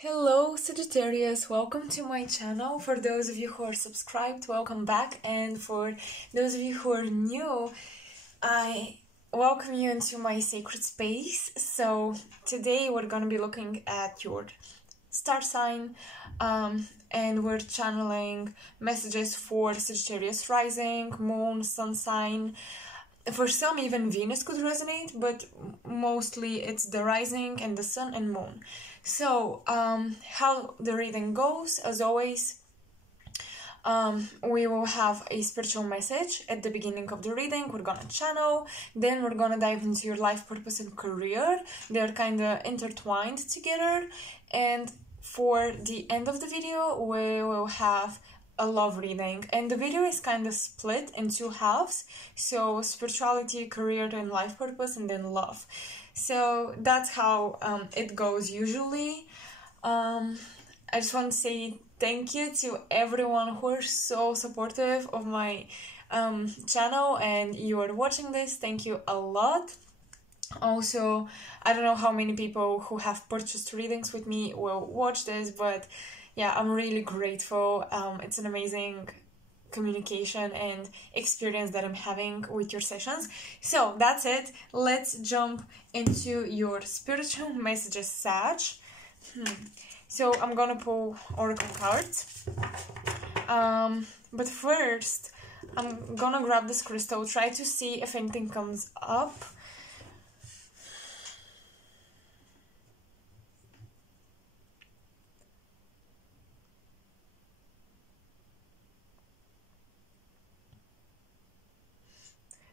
Hello Sagittarius, welcome to my channel. For those of you who are subscribed, welcome back, and for those of you who are new, I welcome you into my sacred space. So today we're going to be looking at your star sign and we're channeling messages for Sagittarius rising, moon, sun sign. For some, even Venus could resonate, but mostly it's the rising and the sun and moon. So, how the reading goes, as always, we will have a spiritual message at the beginning of the reading. We're gonna channel, then we're gonna dive into your life purpose and career. They're kind of intertwined together. And for the end of the video, we will have a love reading, and the video is kind of split in two halves, so spirituality, career, and life purpose, and then love. So that's how it goes usually. I just want to say thank you to everyone who are so supportive of my channel, and you are watching this. Thank you a lot. Also, I don't know how many people who have purchased readings with me will watch this, but yeah, I'm really grateful. It's an amazing communication and experience that I'm having with your sessions. So that's it. Let's jump into your spiritual messages, Sag. So I'm gonna pull oracle cards. But first, I'm gonna grab this crystal, try to see if anything comes up.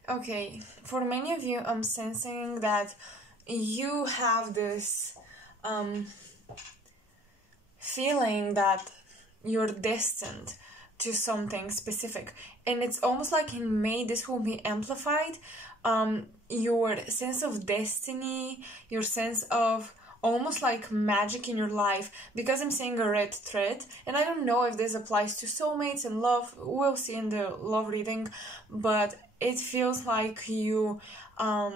Okay, for many of you, I'm sensing that you have this feeling that you're destined to something specific. And it's almost like in May, this will be amplified. Your sense of destiny, your sense of almost like magic in your life, because I'm seeing a red thread, and I don't know if this applies to soulmates and love. We'll see in the love reading, but it feels like you are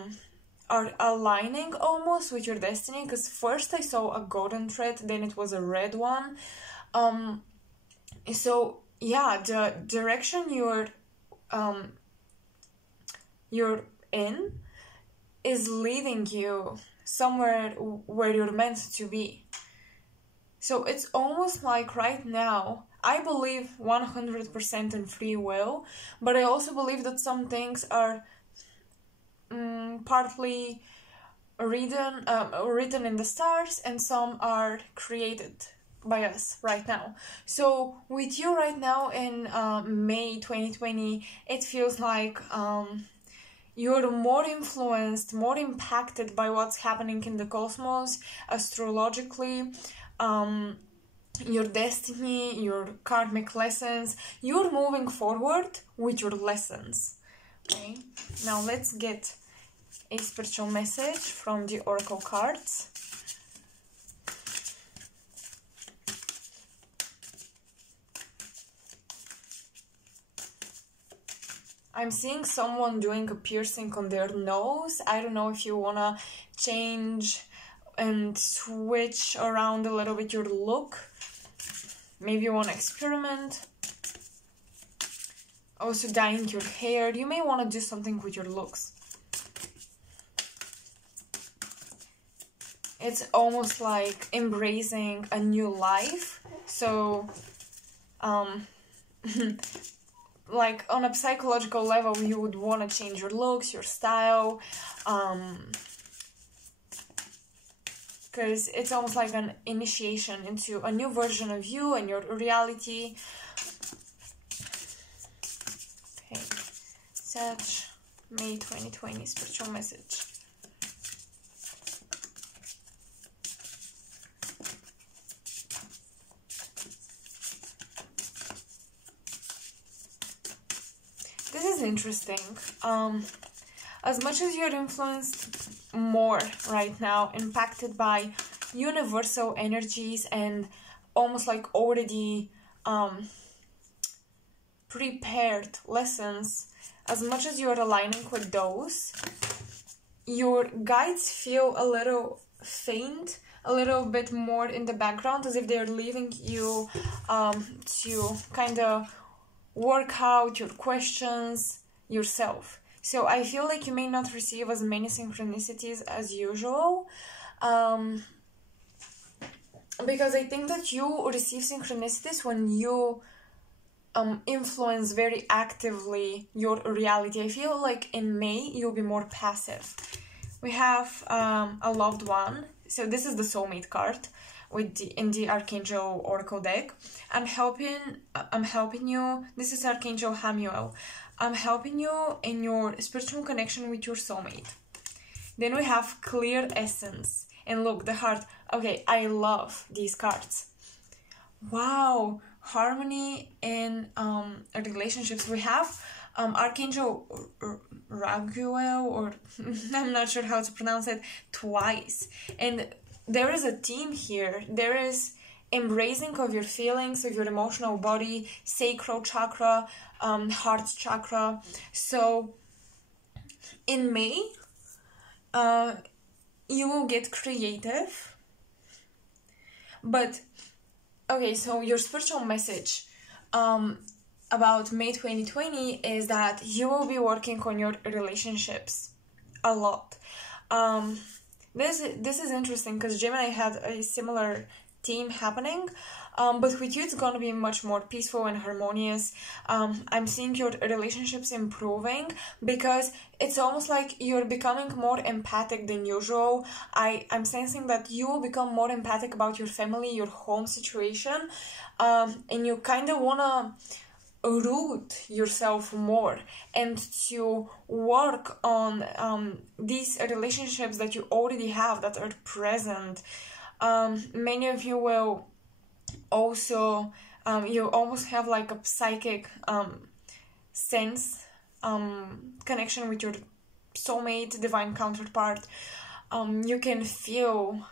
aligning almost with your destiny, because first I saw a golden thread, then it was a red one. So yeah, the direction you're in is leading you somewhere where you're meant to be. So it's almost like right now, I believe 100% in free will, but I also believe that some things are partly written in the stars, and some are created by us right now. So with you right now in May 2020, it feels like you're more influenced, more impacted by what's happening in the cosmos, astrologically, your destiny, your karmic lessons. You're moving forward with your lessons. Okay, now let's get a spiritual message from the oracle cards. I'm seeing someone doing a piercing on their nose. I don't know if you wanna change and switch around a little bit your look. Maybe you wanna experiment. Also dyeing your hair. You may wanna do something with your looks. It's almost like embracing a new life. So, like on a psychological level, you would want to change your looks, your style, because it's almost like an initiation into a new version of you and your reality. Okay, Sag, May 2020 spiritual message. This is interesting. As much as you're influenced more right now, impacted by universal energies and almost like already prepared lessons, as much as you're aligning with those, your guides feel a little faint a little bit more in the background, as if they're leaving you to kind of work out your questions yourself. So I feel like you may not receive as many synchronicities as usual, because I think that you receive synchronicities when you influence very actively your reality. I feel like in May you'll be more passive. We have a loved one. So this is the soulmate card with in the Archangel Oracle deck. I'm helping you. This is Archangel Hamuel. I'm helping you in your spiritual connection with your soulmate. Then we have Clear Essence. And look, the heart. Okay, I love these cards. Wow, harmony in relationships. We have Archangel Raguel, or I'm not sure how to pronounce it, twice. And there is a theme here. There is embracing of your feelings, of your emotional body, sacral chakra, heart chakra. So in May, you will get creative. But okay, so your spiritual message about May 2020 is that you will be working on your relationships a lot. This is interesting because Gemini had a similar theme happening, but with you it's going to be much more peaceful and harmonious. I'm seeing your relationships improving because it's almost like you're becoming more empathic than usual. I'm sensing that you will become more empathic about your family, your home situation, and you kind of want to root yourself more and to work on these relationships that you already have that are present. Many of you will also you almost have like a psychic sense connection with your soulmate, divine counterpart. You can feel,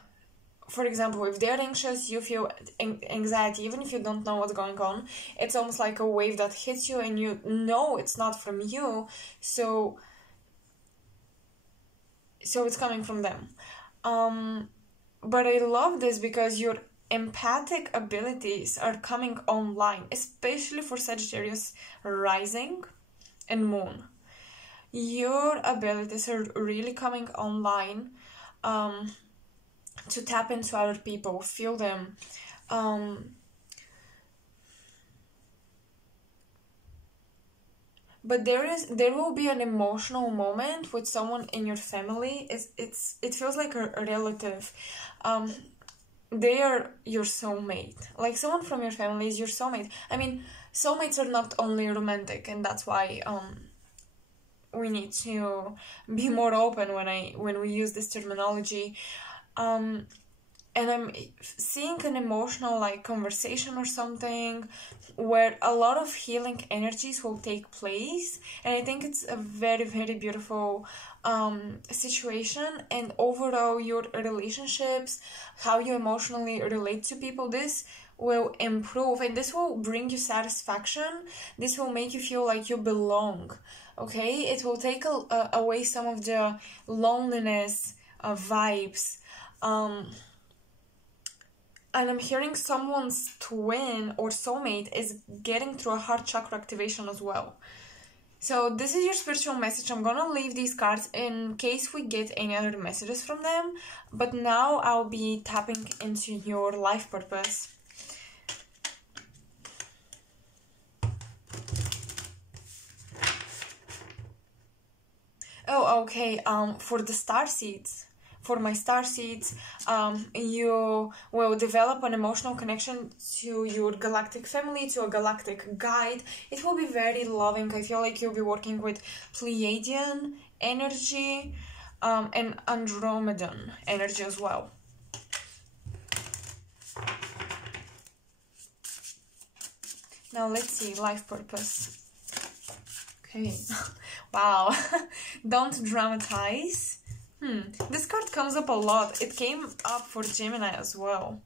for example, if they're anxious, you feel anxiety, even if you don't know what's going on. It's almost like a wave that hits you and you know it's not from you, so it's coming from them. But I love this because your empathic abilities are coming online, especially for Sagittarius rising and moon. Your abilities are really coming online to tap into other people, feel them. But there will be an emotional moment with someone in your family. It feels like a relative. They are your soulmate. Like someone from your family is your soulmate. I mean, soulmates are not only romantic, and that's why we need to be more open when we use this terminology. And I'm seeing an emotional like conversation or something where a lot of healing energies will take place, and I think it's a very, very beautiful situation. And overall, your relationships, how you emotionally relate to people, this will improve, and this will bring you satisfaction. This will make you feel like you belong. Okay, it will take away some of the loneliness vibes. And I'm hearing someone's twin or soulmate is getting through a heart chakra activation as well. So this is your spiritual message. I'm gonna leave these cards in case we get any other messages from them. But now I'll be tapping into your life purpose. Oh, okay. For the star seeds. For my star seeds, you will develop an emotional connection to your galactic family, to a galactic guide. It will be very loving. I feel like you'll be working with Pleiadian energy and Andromedan energy as well. Now let's see, life purpose. Okay, wow, don't dramatize. This card comes up a lot. It came up for Gemini as well.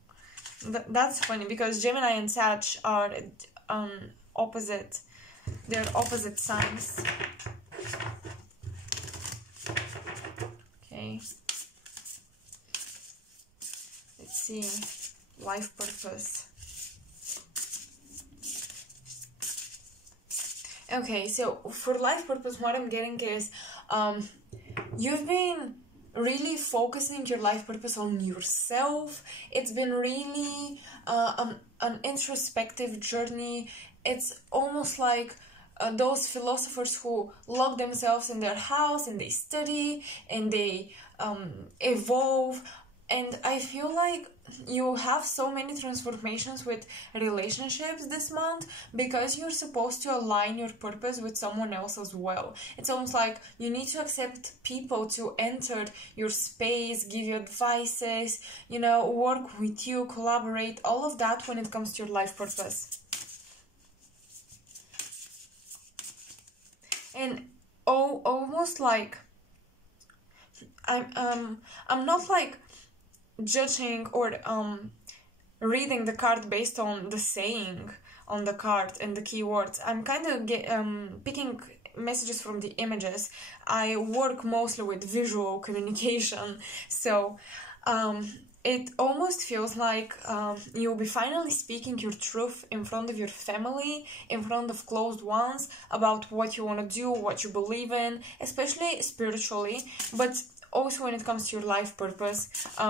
That's funny because Gemini and Sag are opposite. They're opposite signs. Okay. see. Life purpose. Okay, so for life purpose, what I'm getting is you've been really focusing your life purpose on yourself. It's been really an introspective journey. It's almost like those philosophers who lock themselves in their house and they study and they evolve. And I feel like you have so many transformations with relationships this month because you're supposed to align your purpose with someone else as well. It's almost like you need to accept people to enter your space, give you advices, you know, work with you, collaborate, all of that when it comes to your life purpose. And almost like I'm not like judging or reading the card based on the saying on the card and the keywords. I'm kind of picking messages from the images. I work mostly with visual communication, so it almost feels like you'll be finally speaking your truth in front of your family, in front of closed ones, about what you want to do, what you believe in, especially spiritually, but also when it comes to your life purpose,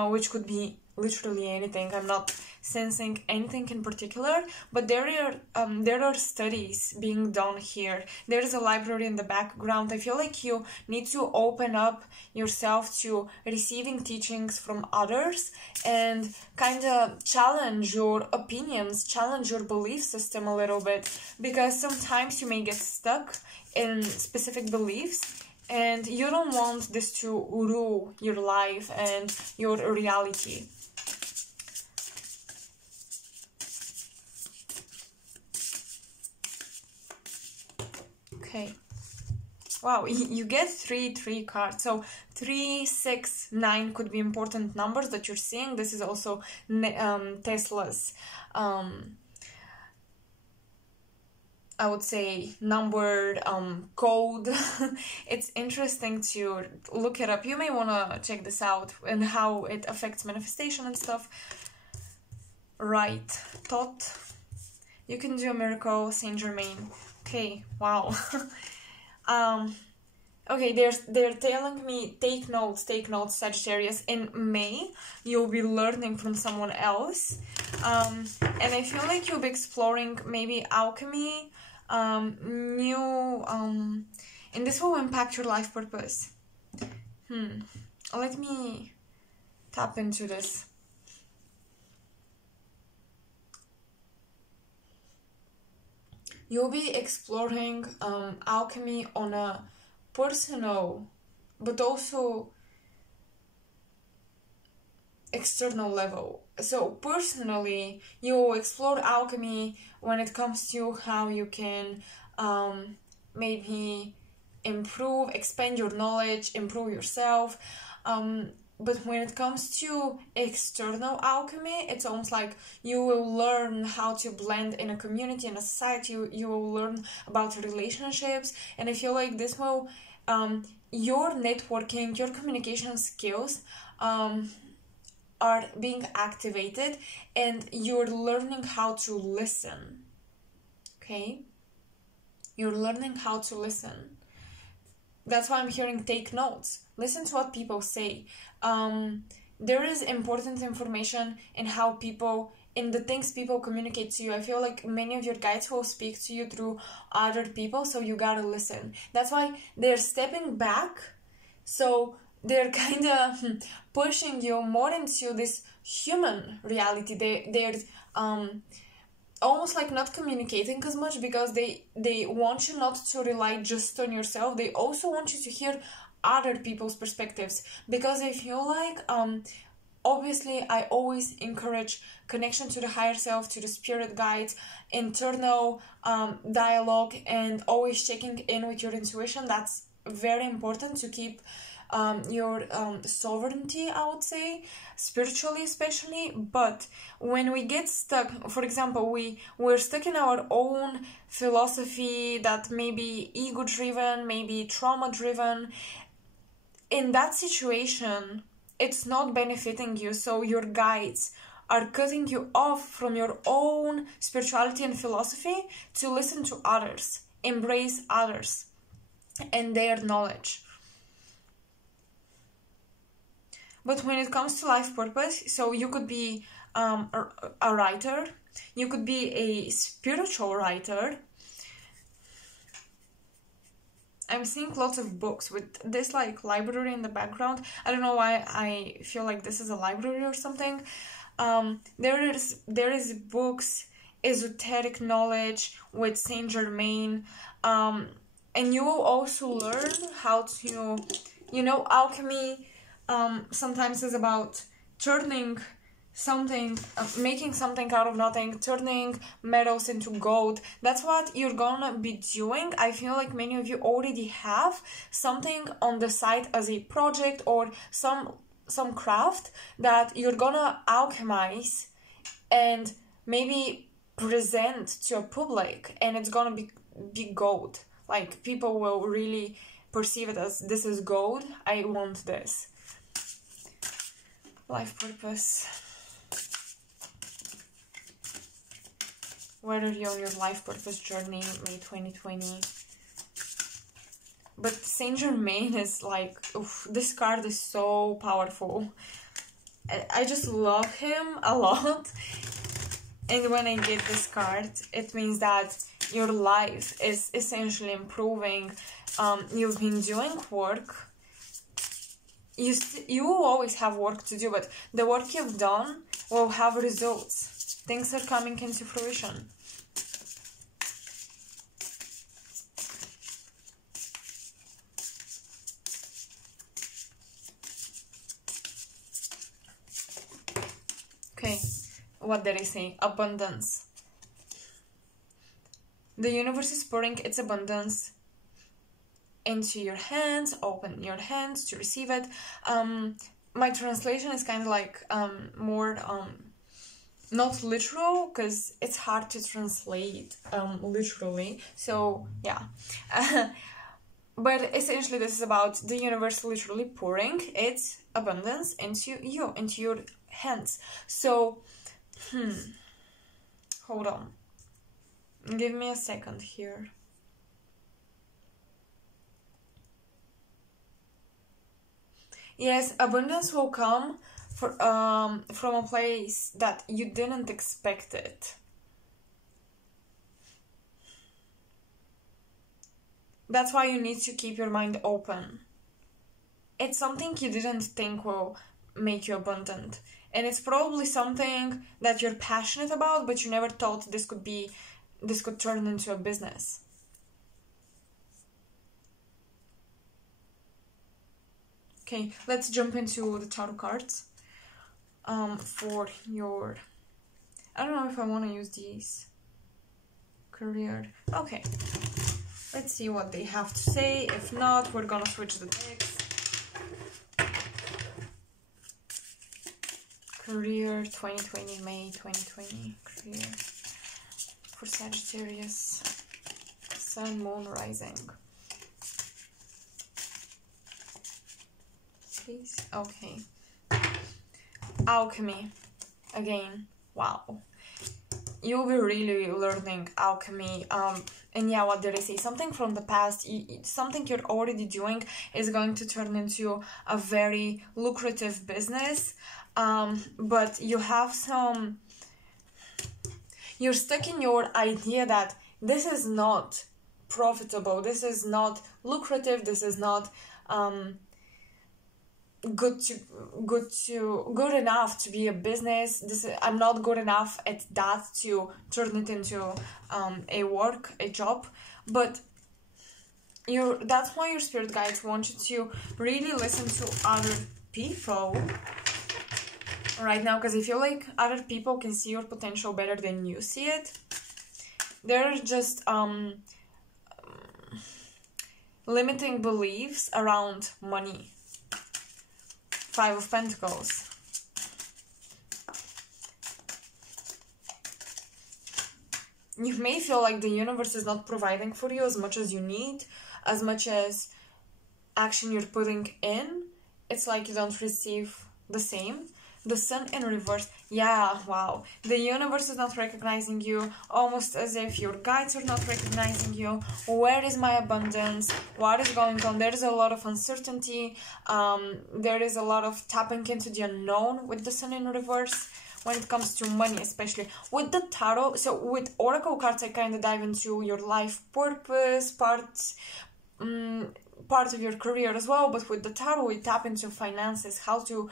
which could be literally anything. I'm not sensing anything in particular, but there are studies being done here. There's a library in the background. I feel like you need to open up yourself to receiving teachings from others and kind of challenge your opinions, challenge your belief system a little bit, because sometimes you may get stuck in specific beliefs and you don't want this to rule your life and your reality. Okay. Wow, you get three cards. So 3, 6, 9 could be important numbers that you're seeing. This is also Tesla's I would say numbered code. It's interesting to look it up. You may want to check this out and how it affects manifestation and stuff. Right, thought. You can do a miracle, Saint Germain. Okay, wow. Okay, they're telling me take notes, Sagittarius. In May, you'll be learning from someone else. And I feel like you'll be exploring maybe alchemy, new, and this will impact your life purpose. Let me tap into this. You'll be exploring alchemy on a personal, but also external level. So personally, you explore alchemy when it comes to how you can maybe improve, expand your knowledge, improve yourself. But when it comes to external alchemy, it's almost like you will learn how to blend in a community, in a society. You will learn about relationships, and I feel like this will, your networking, your communication skills are being activated, and you're learning how to listen. Okay? You're learning how to listen. That's why I'm hearing take notes. Listen to what people say. There is important information in how people, in the things people communicate to you. I feel like many of your guides will speak to you through other people, so you gotta listen. That's why they're stepping back, so they're kind of pushing you more into this human reality. They're almost like not communicating as much because they want you not to rely just on yourself. They also want you to hear other people's perspectives, because I feel like obviously I always encourage connection to the higher self, to the spirit guides, internal dialogue, and always checking in with your intuition. That's very important to keep your sovereignty, I would say, spiritually especially. But when we get stuck, for example, we're stuck in our own philosophy that may be ego driven, maybe trauma driven, in that situation it's not benefiting you, so your guides are cutting you off from your own spirituality and philosophy to listen to others, embrace others and their knowledge. But when it comes to life purpose, so you could be a writer, you could be a spiritual writer. I'm seeing lots of books with this like library in the background. I don't know why I feel like this is a library or something. There is books, esoteric knowledge with Saint Germain, and you will also learn how to, you know, alchemy sometimes is about turning something, making something out of nothing, turning metals into gold. That's what you're gonna be doing. I feel like many of you already have something on the side as a project or some craft that you're gonna alchemize and maybe present to a public, and it's gonna be gold. Like, people will really perceive it as, this is gold, I want this. Life purpose. Where are you on your life purpose journey, May 2020? But Saint Germain is like, oof, this card is so powerful. I just love him a lot. And when I get this card, it means that your life is essentially improving. You've been doing work. You will always have work to do, but the work you've done will have results. Things are coming into fruition. Okay, what did I say? Abundance. The universe is pouring its abundance into your hands. Open your hands to receive it. My translation is kind of like more not literal, because it's hard to translate literally, so yeah. But essentially this is about the universe literally pouring its abundance into you, into your hands. So hold on, give me a second here. Yes, abundance will come from a place that you didn't expect it. That's why you need to keep your mind open. It's something you didn't think will make you abundant. And it's probably something that you're passionate about, but you never thought this could turn into a business. Okay, let's jump into the tarot cards. For your, I don't know if I want to use these. Career. Okay, let's see what they have to say. If not, we're gonna switch the decks. Career 2020, May 2020. Career for Sagittarius. Sun, Moon, Rising. Please. Okay. Alchemy. Again. Wow. You'll be really learning alchemy. And yeah, what did I say? Something from the past, something you're already doing is going to turn into a very lucrative business. But you have you're stuck in your idea that this is not profitable, this is not lucrative, this is not good enough to be a business. I'm not good enough at that to turn it into a job. But that's why your spirit guides want you to really listen to other people right now, because I feel like other people can see your potential better than you see it. They're just limiting beliefs around money. Five of Pentacles. You may feel like the universe is not providing for you as much as you need, as much as action you're putting in. It's like you don't receive the same. The sun in reverse. Yeah, wow. The universe is not recognizing you, almost as if your guides are not recognizing you. Where is my abundance? What is going on? There is a lot of uncertainty. There is a lot of tapping into the unknown with the sun in reverse. When it comes to money, especially with the tarot. So with oracle cards, I kind of dive into your life purpose, part of your career as well. But with the tarot, we tap into finances, how to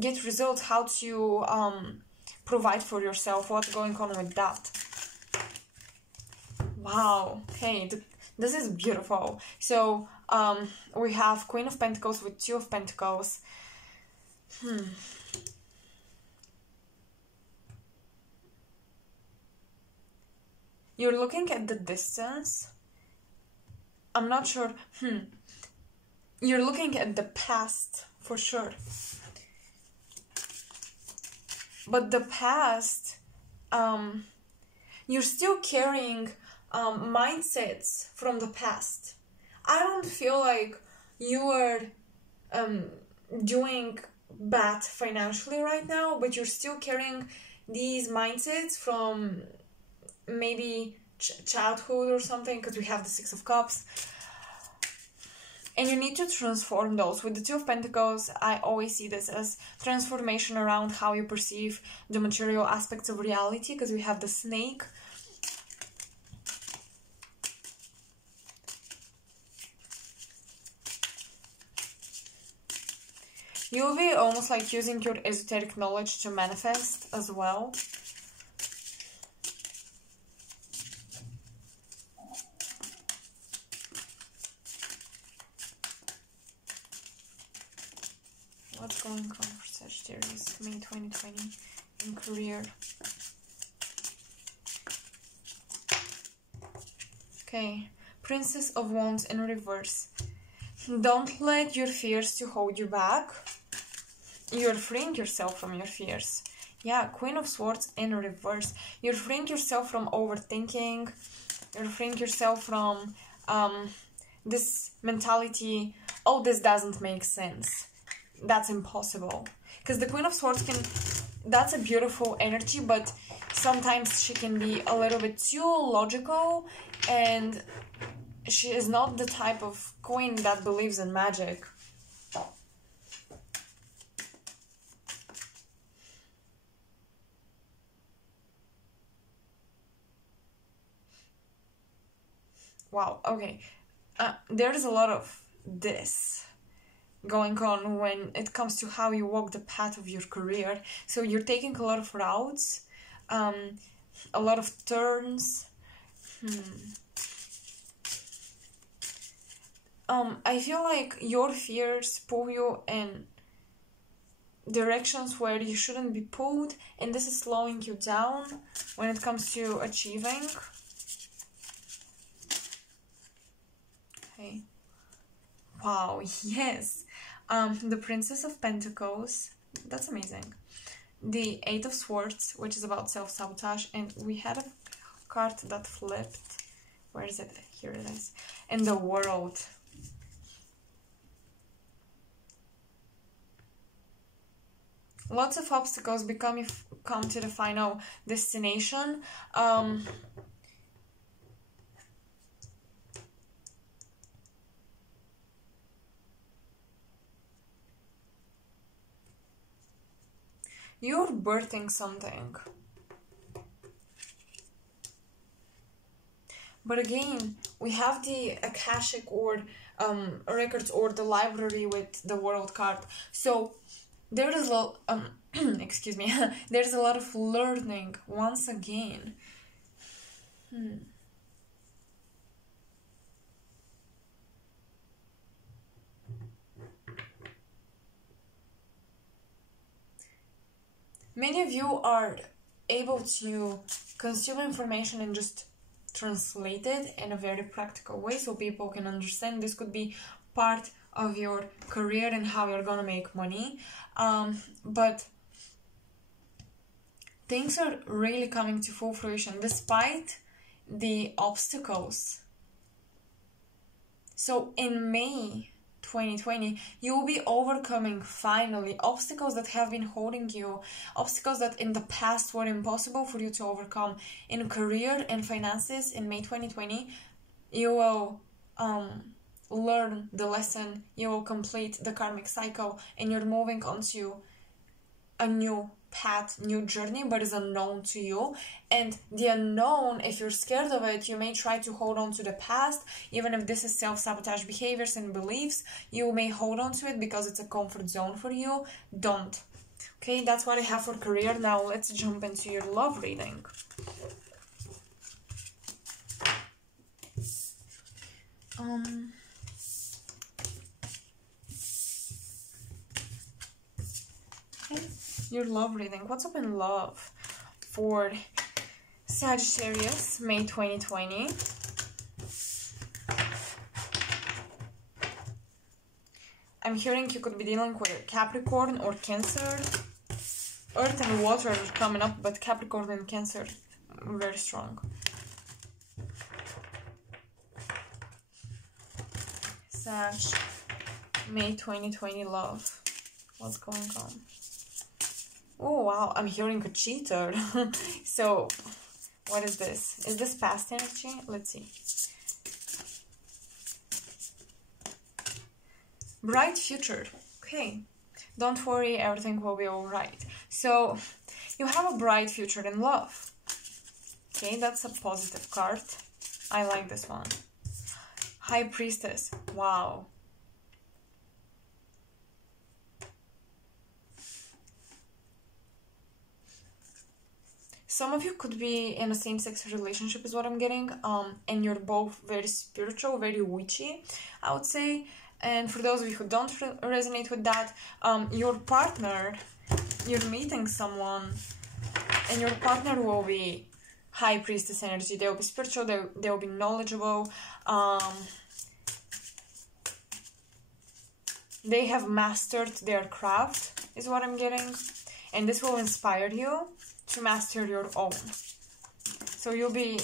get results, how to provide for yourself, what's going on with that. Wow. Okay, this is beautiful. So we have Queen of Pentacles with Two of Pentacles. You're looking at the distance. I'm not sure. You're looking at the past for sure. But the past, you're still carrying mindsets from the past. I don't feel like you are doing bad financially right now, but you're still carrying these mindsets from maybe childhood or something, because we have the Six of Cups. And you need to transform those. With the Two of Pentacles, I always see this as transformation around how you perceive the material aspects of reality, because we have the snake. You'll be almost like using your esoteric knowledge to manifest as well. What's going on for Sagittarius May 2020 in career? Okay, Princess of Wands in reverse. Don't let your fears to hold you back. You're freeing yourself from your fears. Yeah, Queen of Swords in reverse. You're freeing yourself from overthinking. You're freeing yourself from this mentality, oh, this doesn't make sense. That's impossible. Because the Queen of Swords that's a beautiful energy, but sometimes she can be a little bit too logical, and she is not the type of queen that believes in magic. Wow, okay. There's a lot of this going on when it comes to how you walk the path of your career. So you're taking a lot of routes, a lot of turns. I feel like your fears pull you in directions where you shouldn't be pulled, and this is slowing you down when it comes to achieving. Okay. Wow, yes. The Princess of Pentacles, that's amazing. The Eight of Swords, which is about self-sabotage, and we had a card that flipped. Where is it? Here it is. And the World. Lots of obstacles come to the final destination. You're birthing something. But again, we have the Akashic or records or the library with the World card. So there is a lot, excuse me, there's a lot of learning once again. Many of you are able to consume information and just translate it in a very practical way so people can understand. This could be part of your career and how you're gonna make money. But things are really coming to full fruition despite the obstacles. So in May, 2020, you will be overcoming finally obstacles that have been holding you, obstacles that in the past were impossible for you to overcome. In career and finances in May 2020, you will learn the lesson, you will complete the karmic cycle, and you're moving on to a new path, new journey, but is unknown to you. And the unknown, if you're scared of it, you may try to hold on to the past. Even if this is self-sabotage behaviors and beliefs, you may hold on to it because it's a comfort zone for you. Don't. Okay, that's what I have for career. Now let's jump into your love reading. Okay. Your love reading. What's up in love for Sagittarius, May 2020? I'm hearing you could be dealing with Capricorn or Cancer. Earth and water are coming up, but Capricorn and Cancer very strong. Sag, May 2020 love. What's going on? Oh wow, I'm hearing a cheater. So, what is this? Is this past energy? Let's see. Bright future. Okay. Don't worry, everything will be alright. So, you have a bright future in love. Okay, that's a positive card. I like this one. High Priestess. Wow. Some of you could be in a same-sex relationship is what I'm getting. And you're both very spiritual, very witchy, I would say. And for those of you who don't resonate with that, your partner, you're meeting someone, and your partner will be High Priestess energy. They'll be spiritual, they'll be knowledgeable. They have mastered their craft, is what I'm getting. And this will inspire you to master your own. So you'll be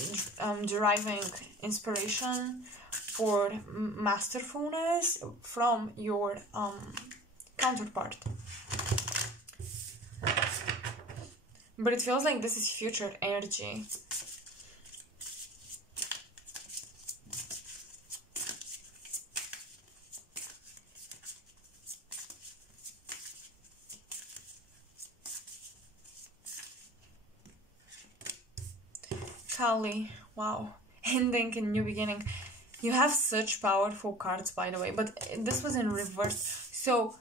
deriving inspiration for masterfulness from your counterpart. But it feels like this is future energy. Kali, wow, ending and new beginning. You have such powerful cards, by the way, but this was in reverse. So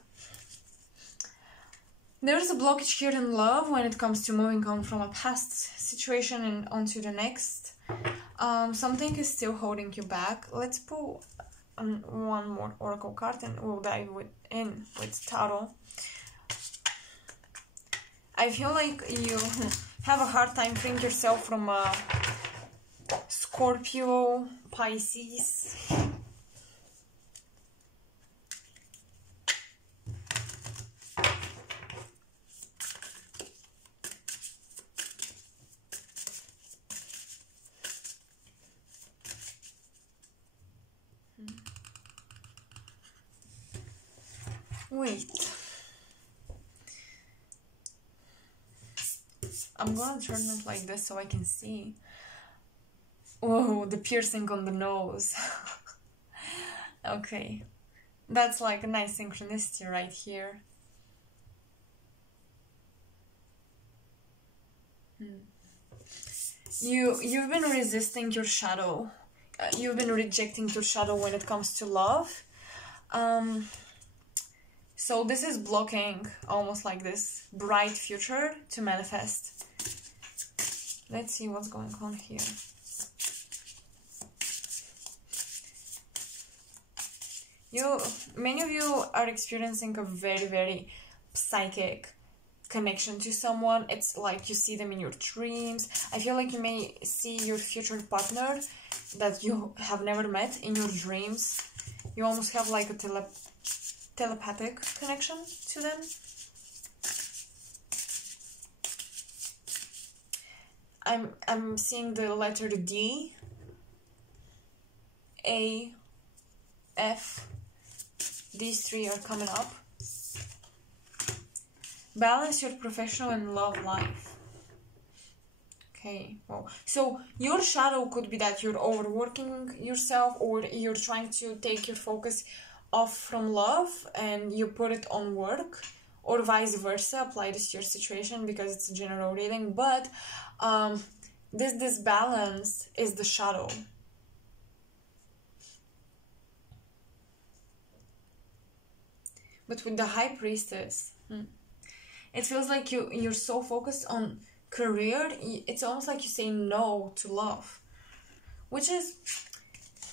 there's a blockage here in love when it comes to moving on from a past situation and onto the next. Something is still holding you back. Let's pull one more oracle card and we'll dive in with tarot. I feel like you have a hard time freeing yourself from Scorpio, Pisces. Wait. I'm gonna turn it like this so I can see. Whoa, the piercing on the nose. Okay. That's like a nice synchronicity right here. You've been resisting your shadow. You've been rejecting your shadow when it comes to love. So this is blocking almost like this bright future to manifest. Let's see what's going on here. Many of you are experiencing a very, very psychic connection to someone. It's like you see them in your dreams. I feel like you may see your future partner that you have never met in your dreams. You almost have like a telepathic connection to them. I'm seeing the letter D, A, F, These three are coming up. Balance your professional and love life. Okay, well, so your shadow could be that you're overworking yourself, or you're trying to take your focus off from love and you put it on work, or vice versa. Apply this to your situation because it's a general reading, but this disbalance is the shadow. But with the High Priestess, it feels like you're so focused on career, it's almost like you say no to love. Which is,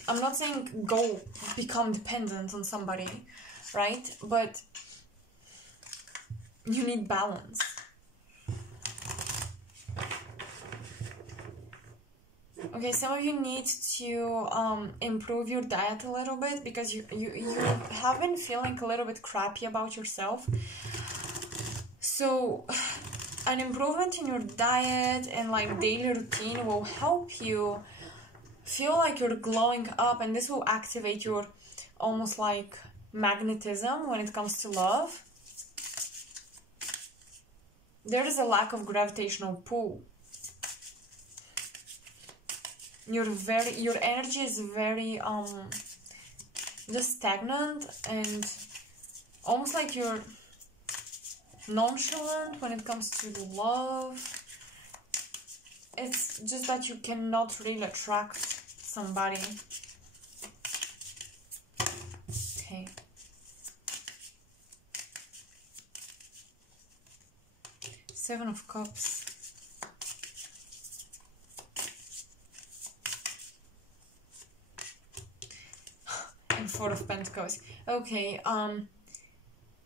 I'm not saying go become dependent on somebody, right? But you need balance. Okay, some of you need to improve your diet a little bit because you have been feeling a little bit crappy about yourself. So an improvement in your diet and like daily routine will help you feel like you're glowing up, and this will activate your almost like magnetism when it comes to love. There is a lack of gravitational pull. Your energy is very just stagnant and almost like you're nonchalant when it comes to love. It's just that you cannot really attract somebody. Okay. Seven of Cups. And Four of Pentacles. Okay,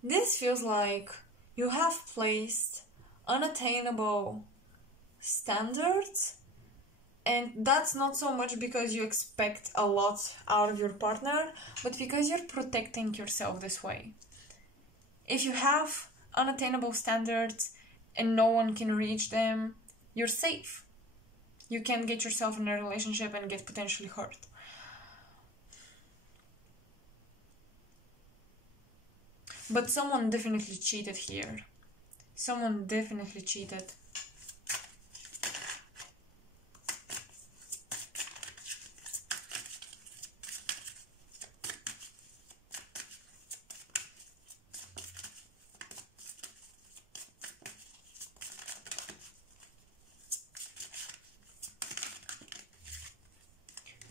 this feels like you have placed unattainable standards, and that's not so much because you expect a lot out of your partner, but because you're protecting yourself this way. If you have unattainable standards and no one can reach them, you're safe. You can get yourself in a relationship and get potentially hurt. But someone definitely cheated here. Someone definitely cheated.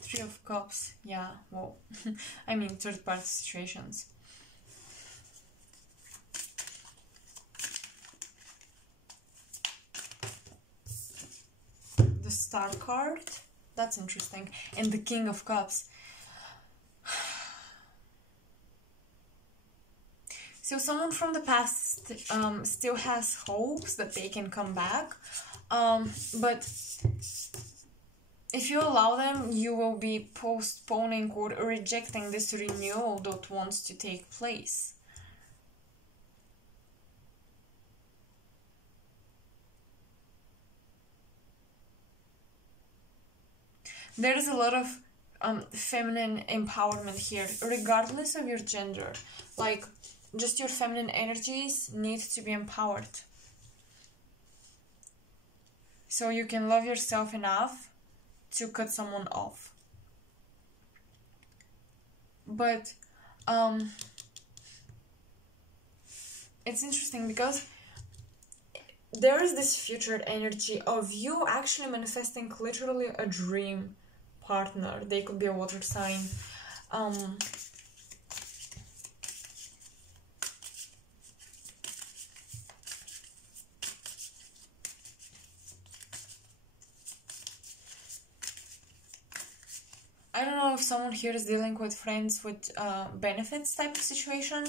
Three of Cups. Yeah, well, I mean third-party situations. Star card, that's interesting, and the King of Cups. So someone from the past still has hopes that they can come back, but if you allow them, you will be postponing or rejecting this renewal that wants to take place. There is a lot of feminine empowerment here, regardless of your gender. Like, just your feminine energies need to be empowered. So you can love yourself enough to cut someone off. But it's interesting because there is this future energy of you actually manifesting literally a dream partner. They could be a water sign. I don't know if someone here is dealing with friends with benefits type of situation.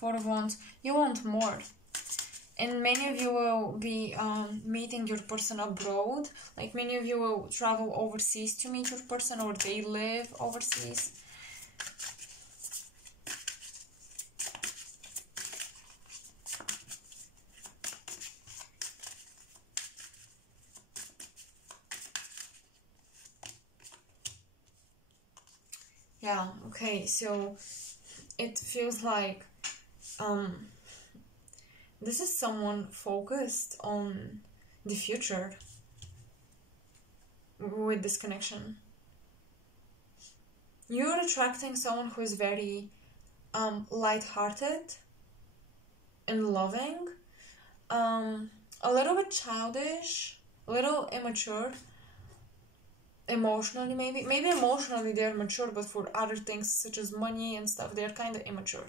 Four of Wands. You want more. And many of you will be meeting your person abroad. Like, many of you will travel overseas to meet your person, or they live overseas. Yeah, okay, so it feels like this is someone focused on the future with this connection. You're attracting someone who is very light-hearted and loving, a little bit childish, a little immature, emotionally maybe emotionally they're mature, but for other things such as money and stuff they're kind of immature.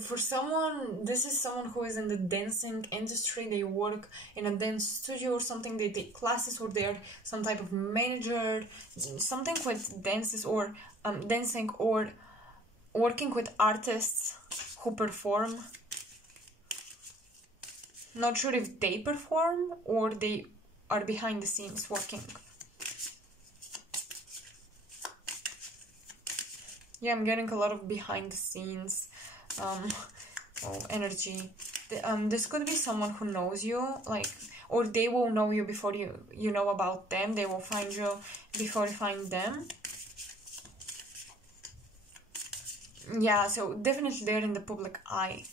For someone, this is someone who is in the dancing industry. They work in a dance studio or something. They take classes, or they're some type of manager, something with dances or dancing, or working with artists who perform. Not sure if they perform or they are behind the scenes working. Yeah, I'm getting a lot of behind the scenes energy. This could be someone who knows you, like, or they will know you before you know about them. They will find you before you find them. Yeah, so definitely they're in the public eye.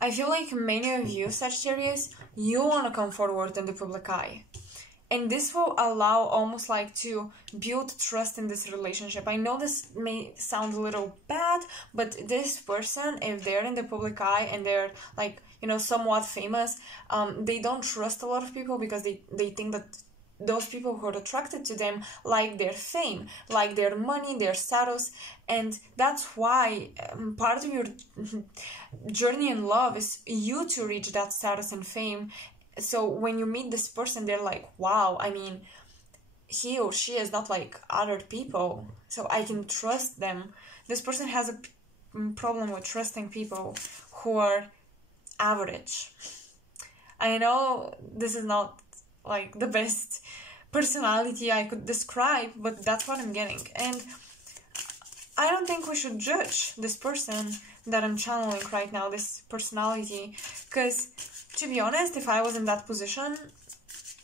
I feel like many of you, Sagittarius, you want to come forward in the public eye. And this will allow almost like to build trust in this relationship. I know this may sound a little bad, but this person, if they're in the public eye and they're like, you know, somewhat famous, they don't trust a lot of people because they think that those people who are attracted to them like their fame, like their money, their status. And that's why part of your journey in love is you to reach that status and fame. So when you meet this person, they're like, wow, I mean, he or she is not like other people, so I can trust them. This person has a problem with trusting people who are average. I know this is not like the best personality I could describe, but that's what I'm getting. And I don't think we should judge this person that I'm channeling right now, this personality, because to be honest, if I was in that position,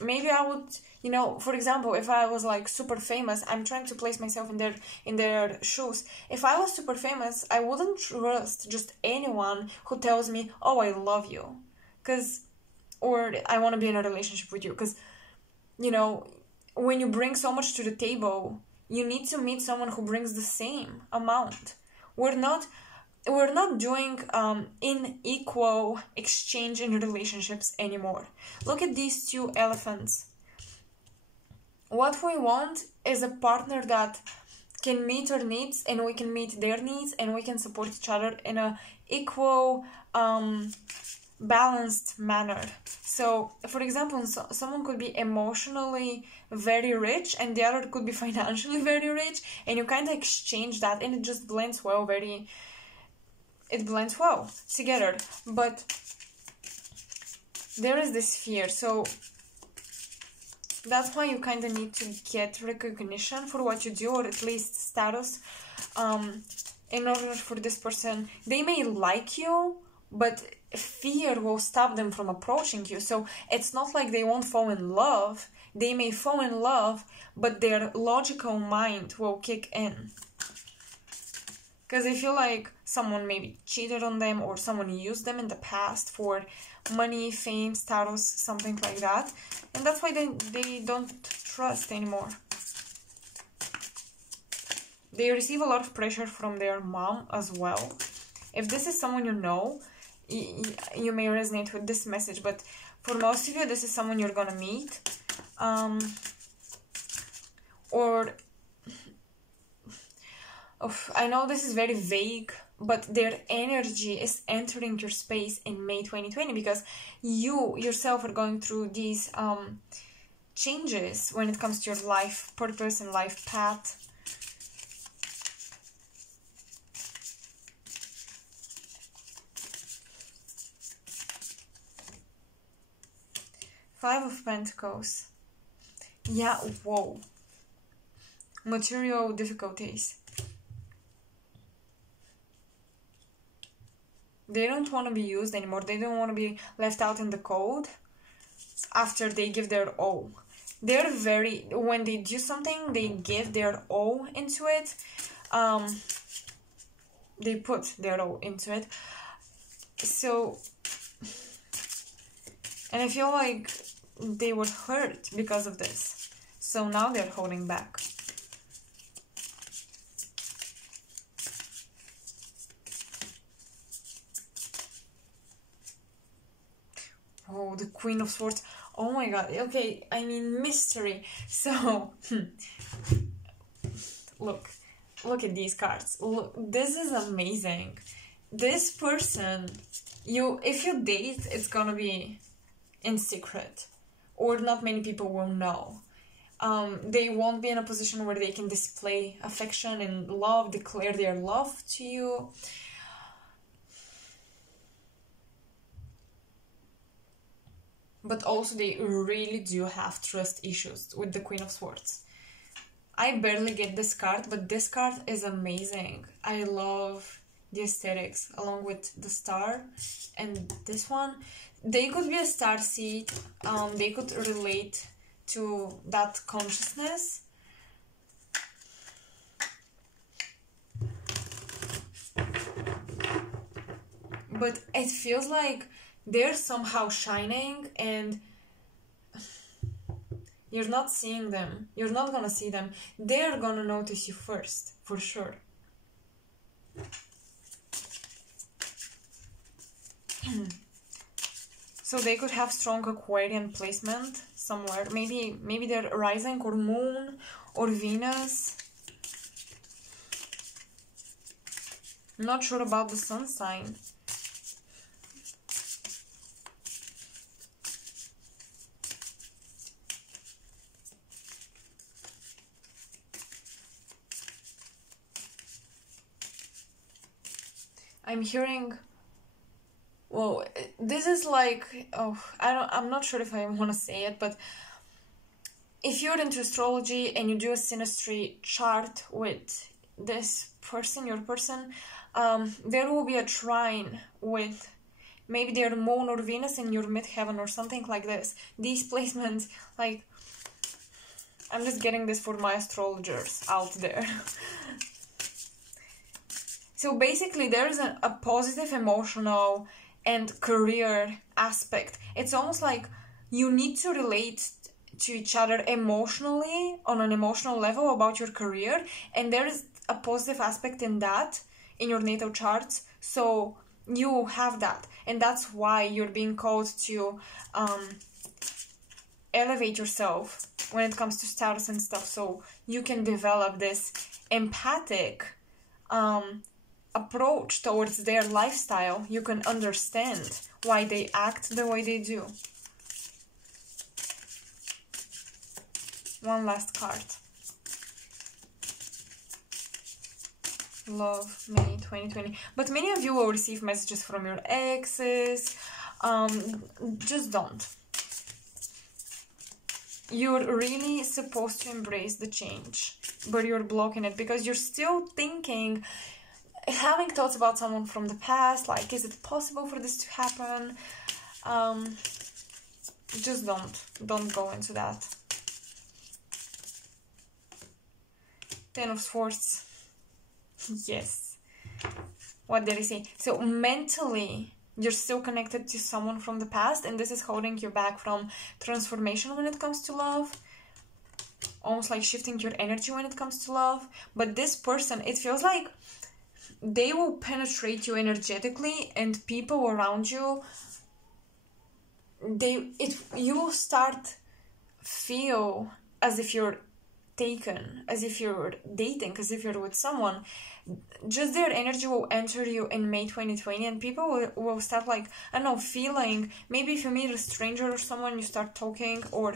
maybe I would, you know, for example, if I was like super famous, I'm trying to place myself in their shoes. If I was super famous, I wouldn't trust just anyone who tells me, oh, I love you, or I want to be in a relationship with you, because, you know, when you bring so much to the table, you need to meet someone who brings the same amount. We're not doing unequal exchange in relationships anymore. Look at these two elephants. What we want is a partner that can meet our needs and we can meet their needs and we can support each other in a equal, balanced manner. So, for example, someone could be emotionally very rich and the other could be financially very rich, and you kind of exchange that and it just blends well, it blends well together. But there is this fear, so that's why you kind of need to get recognition for what you do, or at least status, in order for this person. They may like you, but fear will stop them from approaching you. So it's not like they won't fall in love. They may fall in love, but their logical mind will kick in. Because they feel like someone maybe cheated on them or someone used them in the past for money, fame, status, something like that. And that's why they don't trust anymore. They receive a lot of pressure from their mom as well. If this is someone you know, you may resonate with this message, but for most of you, this is someone you're gonna meet. I know this is very vague, but their energy is entering your space in May 2020 because you yourself are going through these changes when it comes to your life purpose and life path. Five of Pentacles. Yeah, whoa. Material difficulties. They don't want to be used anymore. They don't want to be left out in the cold after they give their all. They're very, when they do something, they give their all into it. They put their all into it. So, and I feel like they were hurt because of this. So now they're holding back. Oh, the Queen of Swords. Oh my god. Okay, I mean mystery. So, look at these cards. Look, this is amazing. This person, if you date, it's gonna be in secret, or not many people will know. They won't be in a position where they can display affection and love, declare their love to you. But also they really do have trust issues with the Queen of Swords. I barely get this card, but this card is amazing. I love the aesthetics along with the star and this one. They could be a star seed. They could relate to that consciousness. But it feels like they're somehow shining and you're not seeing them. You're not gonna see them. They're gonna notice you first, for sure. So they could have strong Aquarian placement somewhere. Maybe they're rising or moon or Venus. Not sure about the sun sign. I'm hearing, well, this is like, oh, I'm not sure if I want to say it, but if you're into astrology and you do a synastry chart with this person, your person, there will be a trine with maybe their moon or Venus in your midheaven or something like this. These placements, like, I'm just getting this for my astrologers out there. So basically there's a positive emotional and career aspect. It's almost like you need to relate to each other emotionally, on an emotional level, about your career, and there is a positive aspect in that in your natal charts. So you have that, and that's why you're being called to elevate yourself when it comes to status and stuff, so you can develop this empathic approach towards their lifestyle. You can understand why they act the way they do. One last card. Love, May 2020. But many of you will receive messages from your exes. Just don't. You're really supposed to embrace the change, but you're blocking it because you're still thinking, having thoughts about someone from the past, like, is it possible for this to happen? Just don't go into that. Ten of Swords. Yes. What did I say? So mentally, you're still connected to someone from the past, and this is holding you back from transformation when it comes to love. Almost like shifting your energy when it comes to love. But this person, it feels like they will penetrate you energetically, and people around you, you will start feel as if you're taken, as if you're dating, as if you're with someone. Just their energy will enter you in May 2020, and people will start, like, I don't know, feeling, maybe if you meet a stranger or someone, you start talking, or,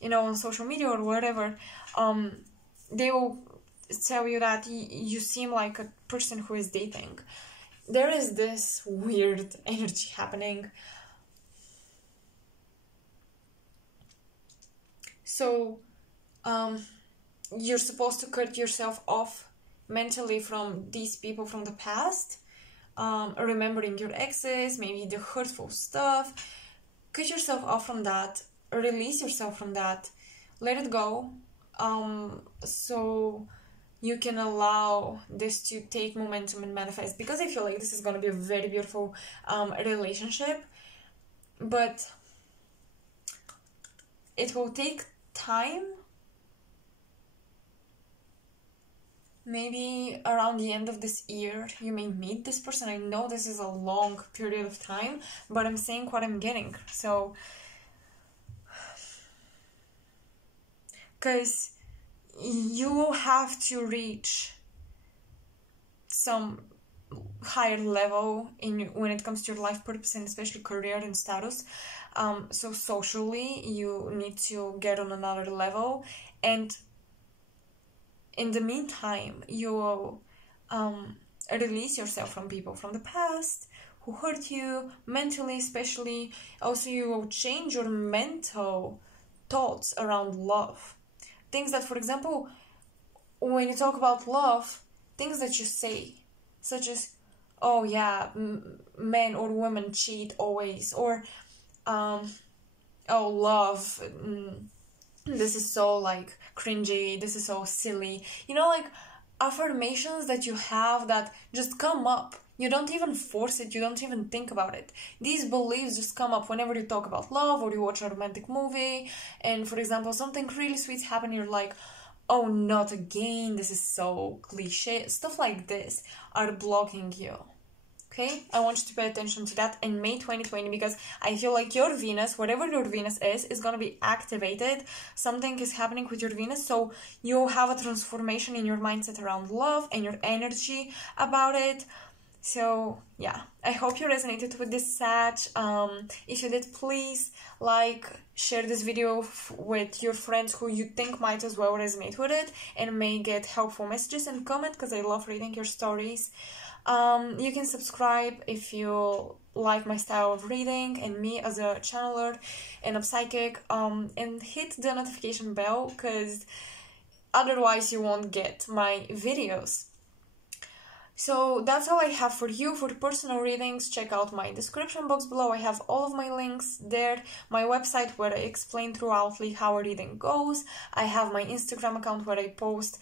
you know, on social media or whatever, they will tell you that you seem like a person who is dating. There is this weird energy happening. So you're supposed to cut yourself off mentally from these people from the past, remembering your exes, maybe the hurtful stuff. Cut yourself off from that, release yourself from that, let it go, so you can allow this to take momentum and manifest, because I feel like this is going to be a very beautiful relationship, but it will take time. Maybe around the end of this year you may meet this person. I know this is a long period of time, but I'm saying what I'm getting. So, because you will have to reach some higher level when it comes to your life purpose, and especially career and status. So socially you need to get on another level, and in the meantime you will release yourself from people from the past who hurt you mentally, especially. Also, you will change your mental thoughts around love. Things that, for example, when you talk about love, things that you say, such as, oh yeah, men or women cheat always, or oh, love, this is so like cringy, this is so silly, you know, like affirmations that you have that just come up. You don't even force it, you don't even think about it. These beliefs just come up whenever you talk about love or you watch a romantic movie, and for example something really sweet happens, you're like, oh, not again, this is so cliche. Stuff like this are blocking you. Okay, I want you to pay attention to that in May 2020, because I feel like your Venus, whatever your Venus is going to be activated. Something is happening with your Venus, so you'll have a transformation in your mindset around love and your energy about it. So yeah, I hope you resonated with this, Sag. If you did, please like, share this video with your friends who you think might as well resonate with it and may get helpful messages, and comment, because I love reading your stories. You can subscribe if you like my style of reading and me as a channeler and a psychic, and hit the notification bell, because otherwise you won't get my videos. So that's all I have for you. For personal readings, check out my description box below. I have all of my links there. My website where I explain throughoutly how a reading goes. I have my Instagram account where I post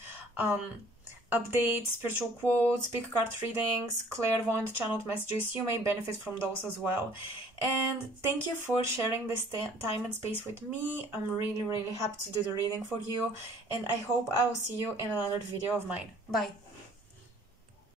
updates, spiritual quotes, big card readings, clairvoyant channeled messages. You may benefit from those as well. And thank you for sharing this time and space with me. I'm really, really happy to do the reading for you. And I hope I will see you in another video of mine. Bye.